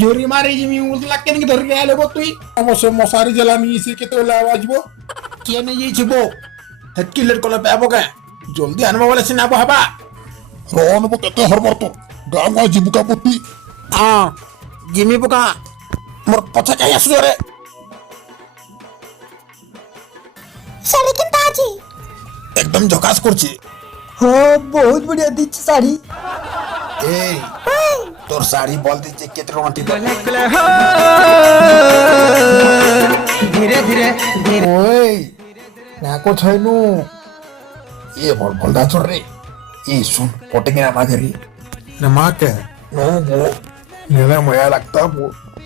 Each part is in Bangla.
জোরি মারি জিমি উতলা কেন কি ধরে আইলে গো তুই অবশ্য মশারি জ্বালানি এসে কেতে হলে আওয়াজবো কে নিয়ে যাইছি বো হেতকি লেট করলে পাবো কে জলদি আনবো বলে সিনাবো হবা রনবো কেতে হরবর তো গাঙা জীবিকা পতি হ্যাঁ জিমি পোকা মোর পছা কাই আসছো রে শাড়ি কেমন আছে? একদম ঝকাস করছে हाँ बहुत बढ़िया दीची साड़ी এই তোর শাড়ি বলতে যে কেতে রোমান্টিক धीरे धीरे धीरे ওই না কোথায় নু এ বল বল দা চোর রে এই শুন পটে গিয়ে আমাকে রে না মাকে নো বো মেরা ময়া লাগতা বো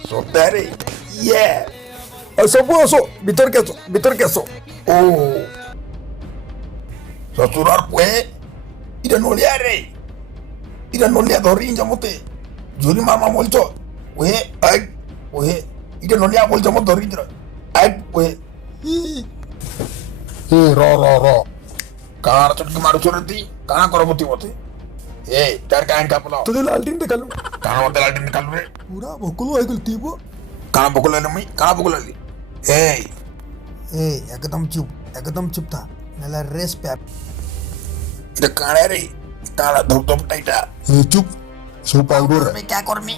সোতে রে ইয়ে असो बो असो भीतर के असो ও শ্বশুরার পুয়ে এটা নলিয়া রে এটা নলিয়া ধরি জমতে জুরি মামা বলছো ওয়ে এক ওয়ে এটা নলিয়া বলছো মত ধরি এক ওয়ে এ র কার চটকে মারু চোরতি কানা করবতি মতে এ তার কান কাপলা तुझे लालटेन दिखालू কানা মতে লাইট নিকাল রে पूरा भोकुलो है कुल तीबो কানা বকলে নমি কানা বকলে এই ए एकदम चुप था नला रेस पे এটা কানে রে কানা ধপ ধপ টাইটা এ চুপ সব পাউডার আমি কি করমি